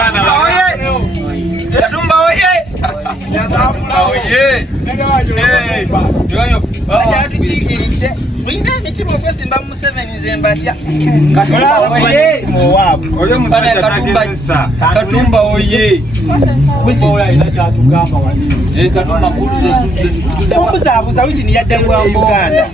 Katumba oye. Winga mitima okusimba mu 7 Nzembatya. Katumba oye. Katumba oye. Mbola ina kyatugamba wali. Katumba mbuza witini yadde mu Uganda.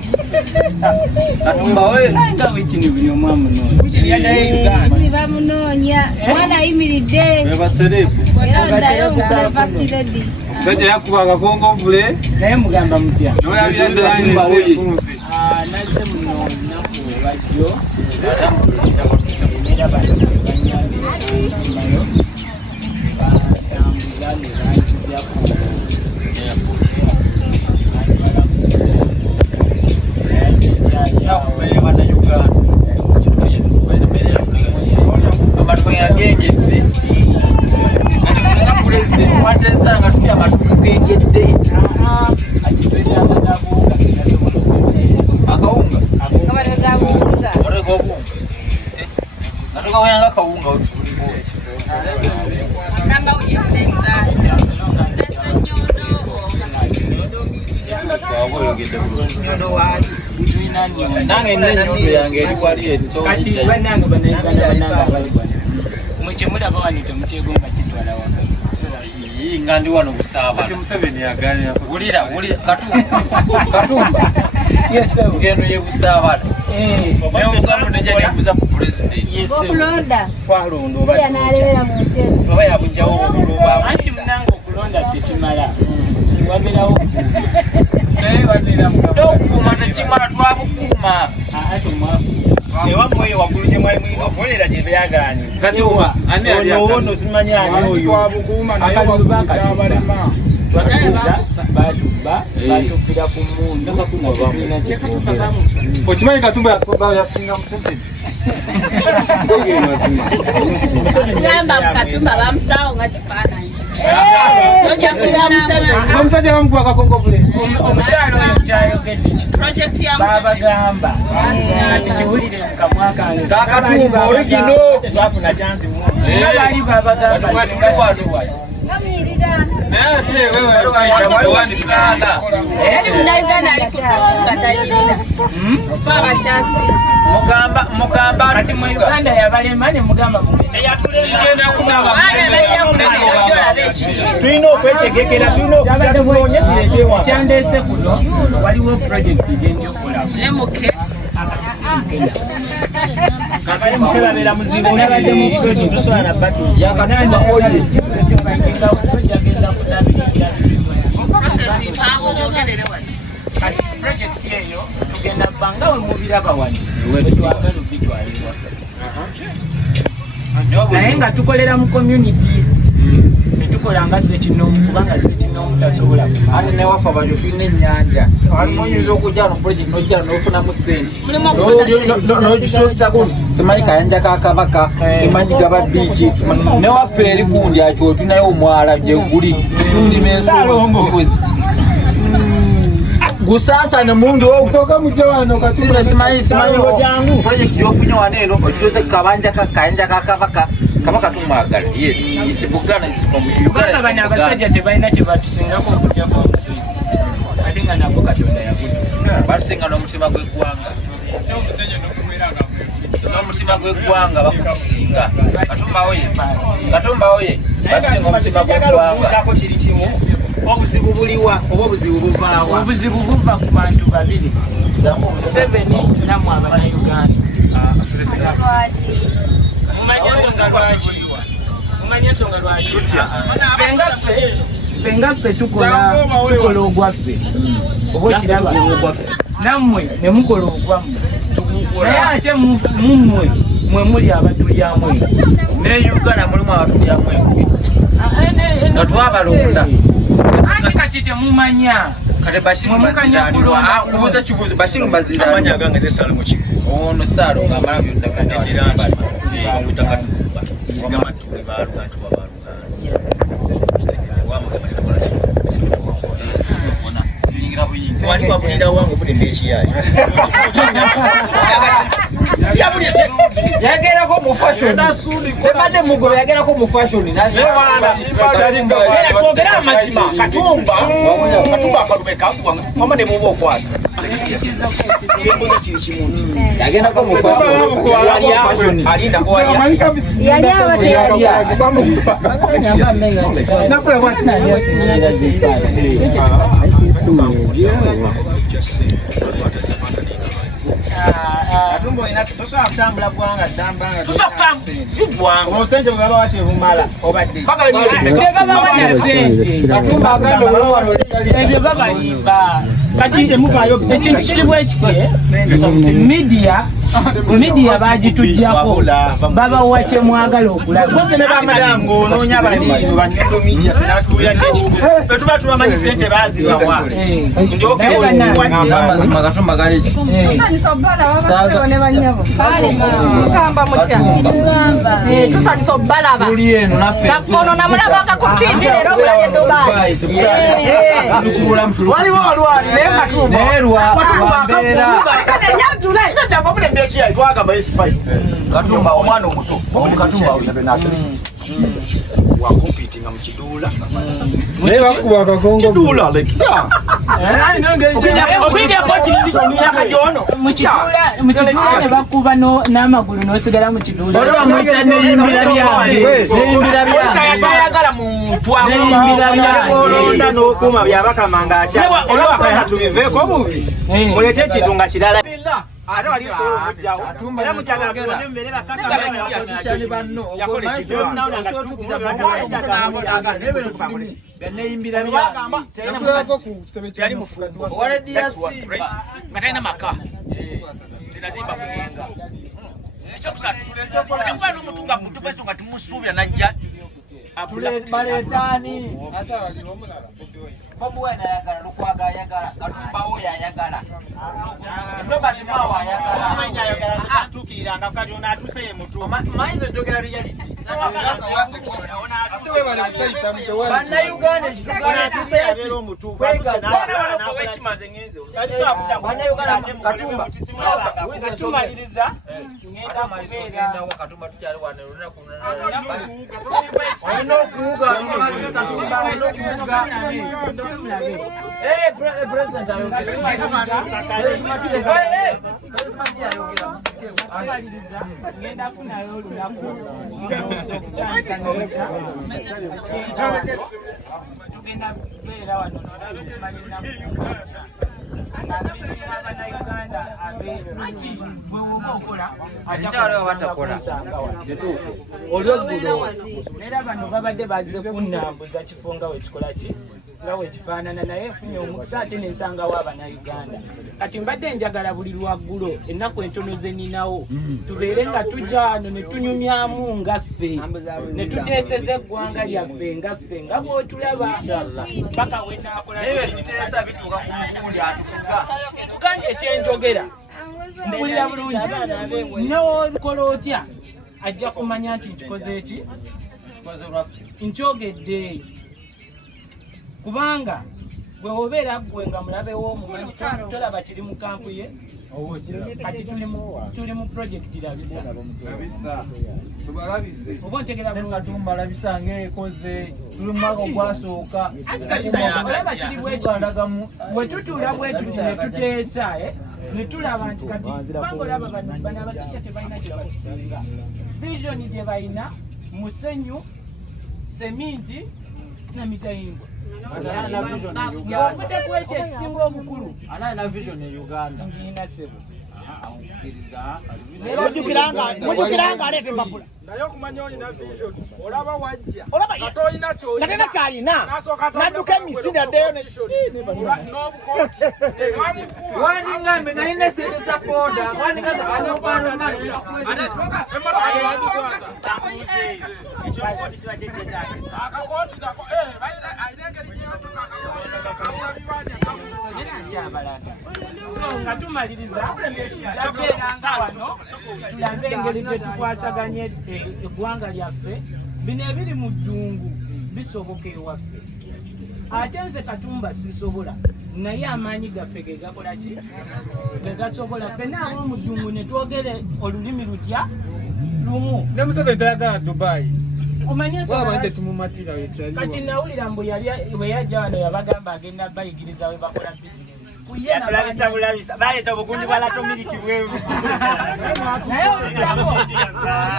Katumba oye. Nda witini buli omwamu no. Witini yadde mu Uganda. Ni bamunonya. Mwana ayimiridde. Beba serefu. Era ndayo breakfast ready. Sajja yakubanga kongovule naye mugamba mutya. Nolabira Katumba oye. Nazze muno naku bajjo. Era bali banyange. Nange nyondo yange eri wali ento. Kati banange banayigana bali bwana. Mweche muda bawanite mukyegomba kitwala waka. Ngandi wano kusaba. Kati Museveni yaganya. Wulira Katumba. Yes sir. Ngendo ye kusaba. Leo ugamu neja nebuza ku president. Yes sir. Okulonda. Twalondo bali. Ya nalewera mu ntebe. Baba yabujawo okuloba. Anti mnango okulonda tekimala. Waberawo. Wabera mu. Dokuma tekimala twabukuma. Ati mwafu. Ewa mwe waguluje mwali mwino kolera je byaganye. Katumba ani ali ono simanyani oyo. Twabukuma naye wakubalema. Twatuza batupira ku mundu kakuna kyekakukaba. Okimanyi Katumba yasinga Museveni. Yamba Katumba bamusawo nga kifaananyi. Omusajja bamukuba akakongovule. Omukyalo oyo kyayogedde Project ya babagamba ati kiwulire mukamwa kange Katumba origino twafuna chance mu. bali babagamba Kamirira. Ate wewe wali wandikana. Uganda alikutonga tayirira. Baba chasi. Mugamba ati mu Uganda yabalema ne mugamba teyatulengenda kunaba. tulina okwekegekera tulina okukyatunoonye tuleetewa kyandese kuno waliwo project gyenjokola Lemuke. Kakali mukela bela muzibu nabadde mu project tosobola na batu ya Katumba oye. Process mpango jogerere wali. Kati project eyo tugenda banga we mubiraba wano wetwagala okitwalibwa naye nga tukolera mu community tetukola nga sekinomu kubanga sekinomu tasobola ate newafa banjo tulina ennyanja alimonyiza okujja no project nojja nofunamu sente nogisosa kuno simanyi kayanja kakabaka simanyi gaba biiki newaffe eri gundi akyo tulinayo omwala gyeguli tutundima ensolozibweziti gusasane mundu okutoka muje wano Katumba simanyi project gyofunye wano eno okisoze kabanja kakayanja kakabaka kabaka tumwagala yes isibugana kubanga bano abasajja tebalina kyebatusingako okujjako omusozi ate nga nabwo Katonda yakuta batusinga n'omutima gw'eggwanga n'omutima gw'eggwanga bakutusinga Katumba oye batusinga omutima gw'eggwanga kiri kimu obuzibu buliwa oba obuzibu buvaawa obuzibu buva ku bantu babiri Museveni namwe abannayuganda mumanye ensonga lwaki fengaffe tukola ogwaffe oba okiraba nammwe ne mukola ogwammwe naye ate mummwe mwe muli abatulyamu ne Uganda mulimu abatulyamu nga twabalonda ate kati temumanya kati Bashiru baziralirwa kubuza kibuzo Bashiru baziralirwa amanya gange zesala mu kigo ono salo ng'amala byonna byonna Katumba sigama tuli bantu wali wabulira wangu buli ndekiyayi yagerako mu fashion tebadde mugo yagerako mu fashion twogera amazima katumba akalume kakuwa mama ne muba okwata kyembuza kiri kimu nti yagendako mu fashion alinda kowalia yali abateyalya katumba ina tosobola kutambula bwanga ddambanga si bwanga osente bwe baba watebumala obadde tebababana sente katumba aganda ebyo babayimba kati ekintu kiri bwekiti media bagitujjako babawa kyemwagala okulaba koze ne bamadamu ng'onoonya bani Nyondo Media n'atuulira n'ekitu fe tuba tubamanyi sente baazibawa nti amazima katumba galeki Tusanyisa obbala wabasebo ne bannyabo. Mugamba mutya? mugamba Tusanyisa obbalaba. tuli eno naffe Ono namulabanga ku TV leero mulaye Dubai. waliwo olwali naye katumba nerwa wambeera twagamba S5 katumba omwana omuto katumba wakompitinga mu kiduula naye bakuba akagongo kiduula okwingira potisioni yakajono mu kiduula ne bakuba n'amagulu n'osigala mu kiduula oli bamwita neyimbira byange tayagala muntu Neyimbira byange. olonda n'okuuma byabakamanga akyolwakaya tubiveeko bubi mulete ekintu nga kirala ate wali osobola okujjawo era mujagala tubone mmere bakakabashani banno neyimbira nga talina maka tenazimba kuyenga ekyokusatu okuba n'omuntu nga kutupeso nga tumusuubira najja baleetaani Bobi Wine ayagala Lukwago ayagala Katumba oyo ayagala Robert Mao ayagala tukiranga kati ono atuse ye mutu maize njogera reality bannayuganda atuse yabeera omutu wekimaze ngenze bannayuganda Katumba tumaliriza Katumba tukyali wano olunaku olina okuwuga Katumba olina okuwuga president ngenda funayo olunaku tugenda kubeera wano nokumanyira Uganda ati bwe woba okola era bano babadde bazze kunnambuza kifo nga wekikola ki nga wekifaanana naye nfunye omukisa ate nensangawo Abannayuganda kati mbadde njagala buli lwaggulo ennaku entono ze ninawo tubeere nga tujja wano ne tunyumyamu ngaffe ne tuteeseza eggwanga lyaffe ngaffe nga bw'otulaba paka wenaakola kuganja ekyenjogera mpulira bulungi n'okola otya ajja kumanya nti nkikoze eki nkyogedde kubanga gwe obeera gwe nga mulabe w'omumanyi tolaba kiri mu kampu ye kati tuli mu projekiti labisa oba ntegera Katumba labisa ng'ekoze tuli mu mwaka ogwasooka olaba kiri bwe tutuula bwe tuti ne tuteesa ne tulaba nti kati kubanga olaba bano abasajja tebalina kye bakusinga visioni gye balina musenyu seminti n'emitayimbwa ng'ovudde ku ekyo ekisinga obukulu anaana vision e Uganda ngiina sebo mujukiranga aleeta empapula naye okumanya olina vision olaba wajja olaba katolina natena kyalina nadduka emisiri addeyo n'obukooti waningambe nalina sente za poda akakooti nako alina engeri kyabalaga so nga tumaliriza tubeeranga wano tulabe engeri gye tukwasaganye eggwanga lyaffe bino ebiri mu ddungu bisoboka ewaffe ate nze Katumba sisobola naye amaanyi gaffe ge gakola ki ge gasobola ffenna ab'omujungu ne twogere olulimi lutya lumu ne Museveni tayagala Dubai omanye ensonga tumumatira kati nawulira mbu bwe yajja wano yabagamba agenda bayigiriza we bakola bizinesi bulabisa baleeta obugundi bwa latomiliki bweru naye olutako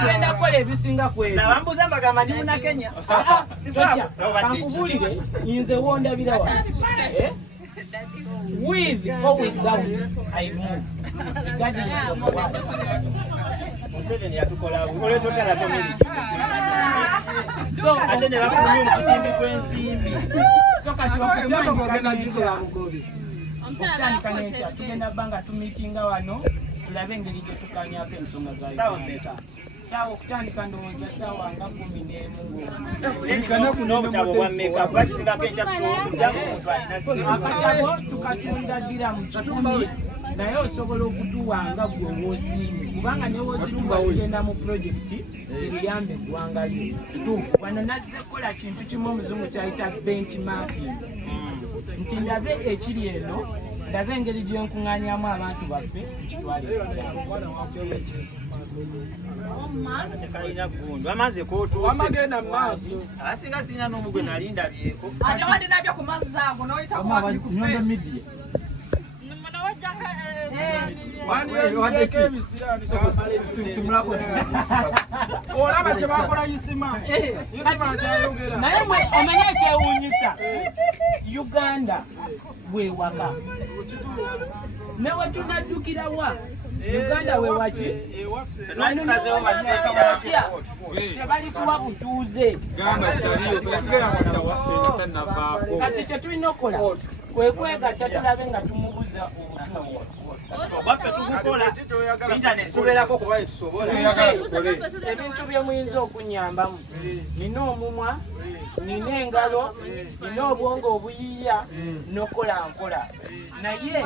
genda kukola ebisinga kwezo bambuuza mbagamba ndi Munnakenya kankubulire nze wondabira wa with or without I move God is your word. Museveni yatukola oleeta otala tomiliki so ate ne bafunye omukitimbi gw'ensimbi so kati okutandika n'ekya tugenda bbanga tumiitinga wano tulabe engeri gye tukanyako ensonga zayo saawa okutandika ndowooza saawa nga 11 n'obutabo bwa mmeka kuba kisingako ekyakusobola omuntu alina simu akatabo tukatunda diramu 10 naye osobola okutuwa nga gwe woosiimye kubanga ne woozituwa tugenda mu pulojekiti eriyamba eggwanga lyo kituufu wano nazze kukola kintu kimu omuzungu kyayita benchmarking nti ndabe ekiri eno ndabe engeri gyenkuŋŋaanyamu abantu baffe tekalina ggundu amaze kootuusewamagenda mu maaso asinga sirina n'omugwe nali ndabyeko ate wandi nabyo ku mazzi ago n'oyita Nyondo Media olaba kye bakola Yisima kyayongera naye omanye ekyewuunyisa Uganda bwewaka ne we tunaddukirawa Uganda wewaki atya tebali kuwa butuuze kati kyetulina okukola kwe kwegatta tulabe nga tumubuza obutuufu baffe tukukola internet tubeerako kuba etusobola ebintu bye muyinza okunyambamu nina omumwa nina engalo nina obwongo obuyiiya nokola nkola naye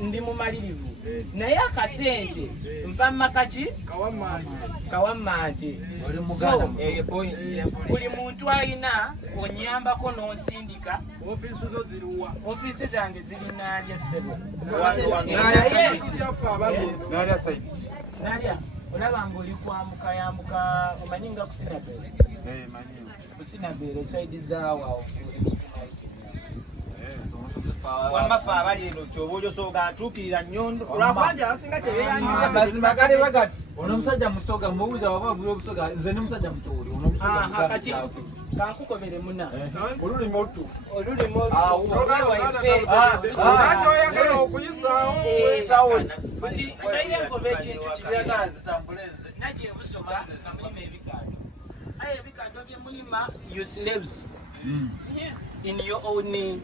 ndi mumalirivu naye akasente nva makaki kawammante so buli muntu alina onyambako n'onsindika ofiisi zange zirinaalya ssebo nalya olaba nga oli kwambuka yambuka omanyi nga kusinabeere kusinabeere esaidi zaawawo wamafe abali eno kyoba olyosobola atuukirira Nyondo olwakubanja abasinga tebeeyanjula mazima gali bagati ono omusajja musoga mubuuza waba avuye obusoga nze ne musajja mutooli ono omusoga kati kankukobere muna olulimi olutuufu olulimi nakyoyagala okuyisaawo kati naye enkoba ekintu kiyagala zitambule nze najja ebusoga mulima ebikado aye ebikado bye mulima you slaves in your own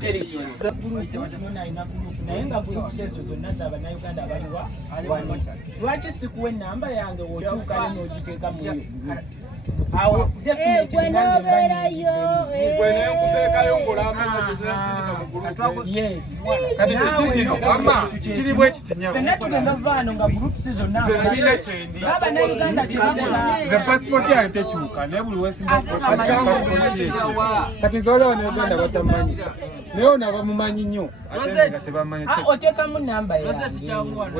territories. naye nga groups ezo zonna z'abannayuganda abaliwa wano lwaki sikuwa enamba yange wokyukayo n'ogiteeka mu awo definitely nenkuteekayo ngola message zensindika mu group yes kati kikino ama kiri bwe kitinya fenna tugenda vaano nga groups zonna zesina kyendi abannayuganda kyebakola ze passport yange tekyuka naye buli wesinga kati zolewa n'Uganda batamanyi naye ono abamumanyi nnyo ate nga tebamanyi oteekamu namba yange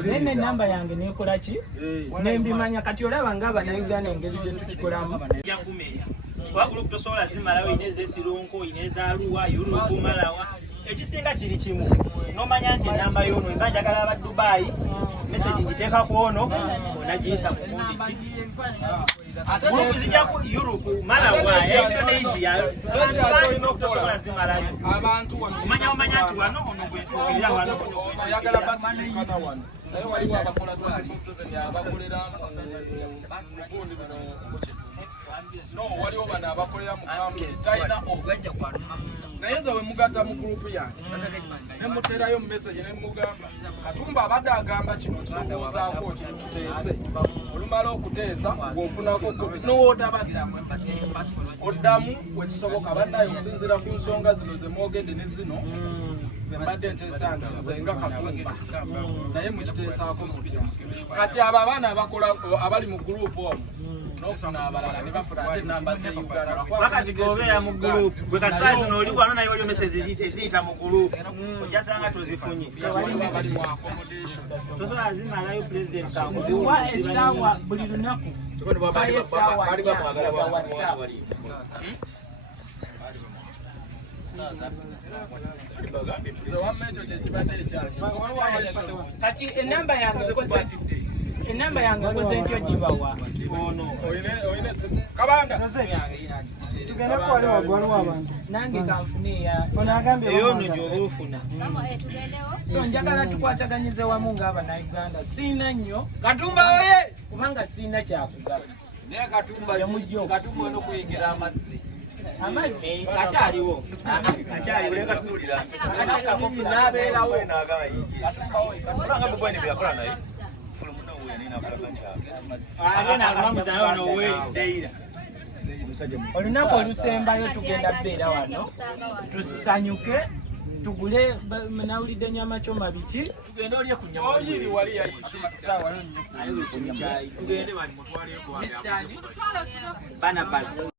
nene namba yange nekola ki nembimanya kati olaba nga abannayuganda engeri gye tukikolamu yakumenya kuba group tosobola zimalawo ine ez'Esironko ine ez'Arua Yuruku Malawa ekisinga kiri kimu n'omanya nti enamba y'ono nza njagala aba Dubai message ngiteekako ono onagiyisa mu kundi ki group zijja ku Yuruku Malawa Indonesia tosobola zimalayo omanya nti wano ono gwetuukirira wano oyagala basisikana wano naye waliwo abakola 24/7 abakolera mugundi no waliwo bano abakolera mu kambi talina naye nze we mugatta mu gurupu yange ne muterayo mu message ne mugamba Katumba abadde agamba kino kirowoozaako kino tuteese olumala okuteesa bw'ofunako kopi n'owootabaddamu oddamu wekisoboka bannayo okusinziira ku nsonga zino ze mwogedde ne zino ze mbadde nteesa nti nze nga Katumba naye mukiteesaako mutya kati abo abaana abakola abali mu gurupu omwo n'ofuna abalala ne bafuna ate namba ze Uganda. Wakati gobeera mu group gwe kasaizi n'oli wano naye waliwo message eziyita mu group ojasanga tozifunye tosobola zimalayo president ziwa essaawa buli lunaku bayo essaawa WhatsApp. Kati enamba yange nkoze ntyo gibawa tugenda kuwali wagwaliwo abantu nange kanfune eyo no gy'oba ofuna so njagala tukwataganyize wamu ng'Abannayuganda. Siina nnyo Katumba oye kubanga siina kyakugaba. naye Katumba n'okuyingira amazzi amazzi akyaliwo leka tuwulira n'abeerawo agenda Almamzar ono ow'eddeira olunaku olusembayo tugenda beera wano tusanyuke tugule nawulidde nyama kyoma biki tugende olye ku nyama oyiri wali yayita tugende bali mutwaleko bana basi